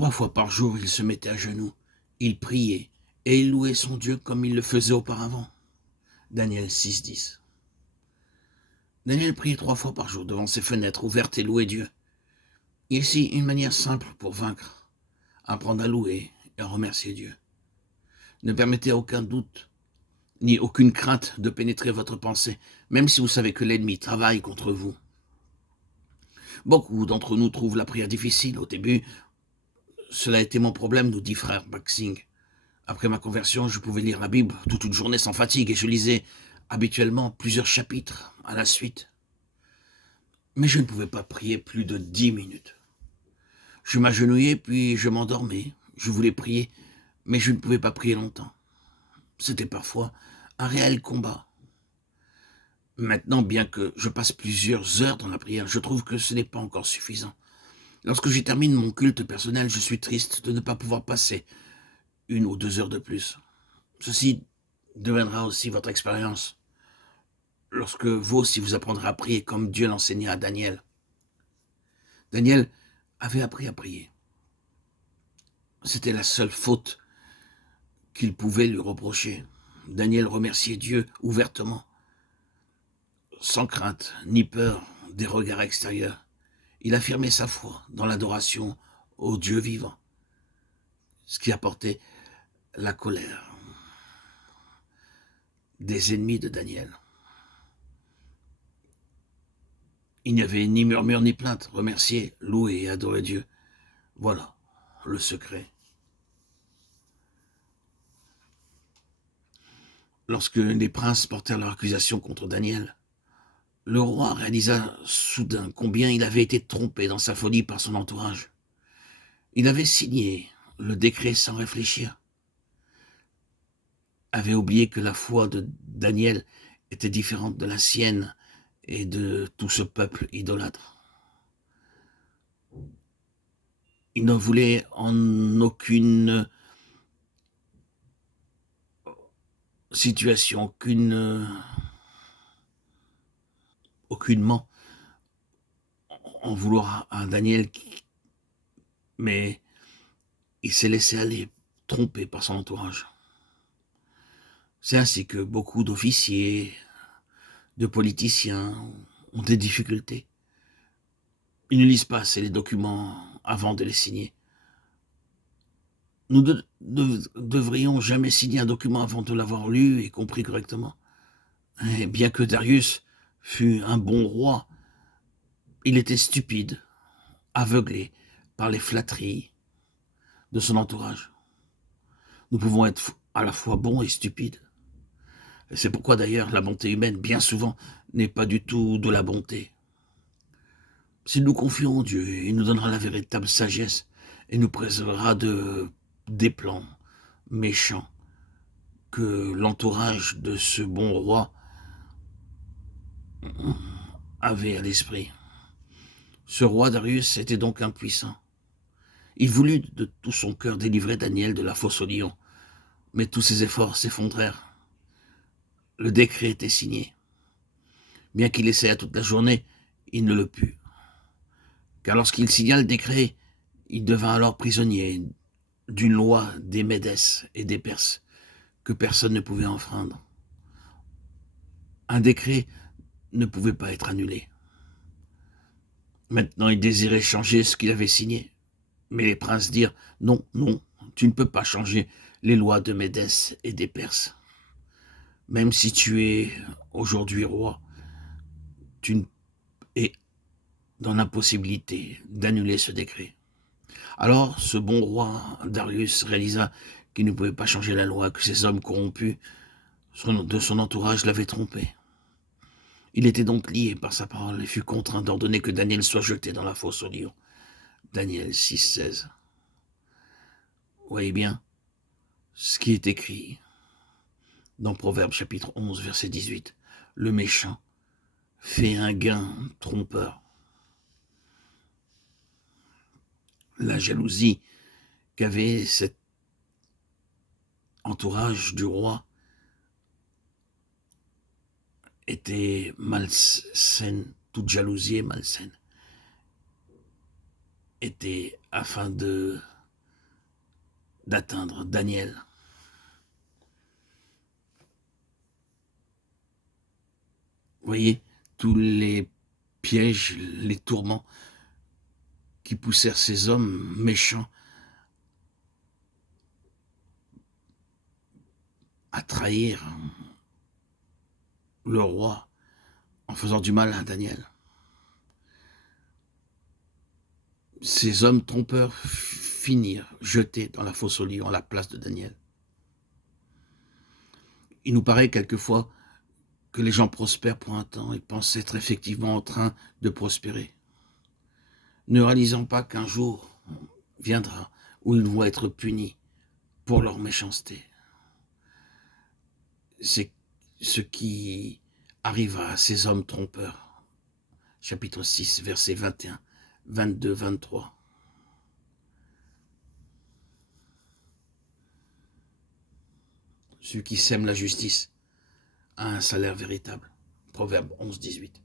3 fois par jour, il se mettait à genoux, il priait, et il louait son Dieu comme il le faisait auparavant. Daniel 6,10. Daniel priait 3 fois par jour devant ses fenêtres ouvertes et louait Dieu. Ici, une manière simple pour vaincre, apprendre à louer et à remercier Dieu. Ne permettez à aucun doute ni aucune crainte de pénétrer votre pensée, même si vous savez que l'ennemi travaille contre vous. Beaucoup d'entre nous trouvent la prière difficile au début. Cela a été mon problème, nous dit frère Baxing. Après ma conversion, je pouvais lire la Bible toute une journée sans fatigue et je lisais habituellement plusieurs chapitres à la suite. Mais je ne pouvais pas prier plus de 10 minutes. Je m'agenouillais puis je m'endormais. Je voulais prier, mais je ne pouvais pas prier longtemps. C'était parfois un réel combat. Maintenant, bien que je passe plusieurs heures dans la prière, je trouve que ce n'est pas encore suffisant. Lorsque j'y termine mon culte personnel, je suis triste de ne pas pouvoir passer 1 ou 2 heures de plus. Ceci deviendra aussi votre expérience lorsque vous aussi vous apprendrez à prier comme Dieu l'enseignait à Daniel. Daniel avait appris à prier. C'était la seule faute qu'il pouvait lui reprocher. Daniel remerciait Dieu ouvertement, sans crainte ni peur des regards extérieurs. Il affirmait sa foi dans l'adoration au Dieu vivant, ce qui apportait la colère des ennemis de Daniel. Il n'y avait ni murmure ni plainte, remercier, louer et adorer Dieu. Voilà le secret. Lorsque les princes portèrent leur accusation contre Daniel, le roi réalisa soudain combien il avait été trompé dans sa folie par son entourage. Il avait signé le décret sans réfléchir, avait oublié que la foi de Daniel était différente de la sienne et de tout ce peuple idolâtre. Il ne voulait en aucune situation, aucunement en vouloir à Daniel, mais il s'est laissé aller, trompé par son entourage. C'est ainsi que beaucoup d'officiers, de politiciens ont des difficultés. Ils ne lisent pas assez les documents avant de les signer. Nous ne devrions jamais signer un document avant de l'avoir lu et compris correctement. Et bien que Darius fût un bon roi, il était stupide, aveuglé par les flatteries de son entourage. Nous pouvons être à la fois bons et stupides. Et c'est pourquoi d'ailleurs la bonté humaine, bien souvent, n'est pas du tout de la bonté. Si nous confions en Dieu, il nous donnera la véritable sagesse et nous préservera des plans méchants que l'entourage de ce bon roi avait à l'esprit. Ce roi Darius était donc impuissant. Il voulut de tout son cœur délivrer Daniel de la fosse au lion, mais tous ses efforts s'effondrèrent. Le décret était signé. Bien qu'il essaya toute la journée, il ne le put. Car lorsqu'il signa le décret, il devint alors prisonnier d'une loi des Médès et des Perses que personne ne pouvait enfreindre. Un décret ne pouvait pas être annulé. Maintenant, il désirait changer ce qu'il avait signé. Mais les princes dirent « Non, non, tu ne peux pas changer les lois de Médès et des Perses. Même si tu es aujourd'hui roi, tu es dans l'impossibilité d'annuler ce décret. » Alors, ce bon roi, Darius, réalisa qu'il ne pouvait pas changer la loi, que ces hommes corrompus de son entourage l'avaient trompé. Il était donc lié par sa parole et fut contraint d'ordonner que Daniel soit jeté dans la fosse aux lions. Daniel 6,16. Voyez bien ce qui est écrit dans Proverbes chapitre 11, verset 18. Le méchant fait un gain trompeur. La jalousie qu'avait cet entourage du roi était malsaine, toute jalousie est malsaine, était afin de d'atteindre Daniel. Vous voyez, tous les pièges, les tourments qui poussèrent ces hommes méchants à trahir le roi en faisant du mal à Daniel. Ces hommes trompeurs finirent jetés dans la fosse aux lions à la place de Daniel. Il nous paraît quelquefois que les gens prospèrent pour un temps et pensent être effectivement en train de prospérer, ne réalisant pas qu'un jour viendra où ils vont être punis pour leur méchanceté. C'est ce qui arriva à ces hommes trompeurs. Chapitre 6, versets 21, 22, 23. Celui qui sème la justice a un salaire véritable. Proverbe 11, 18.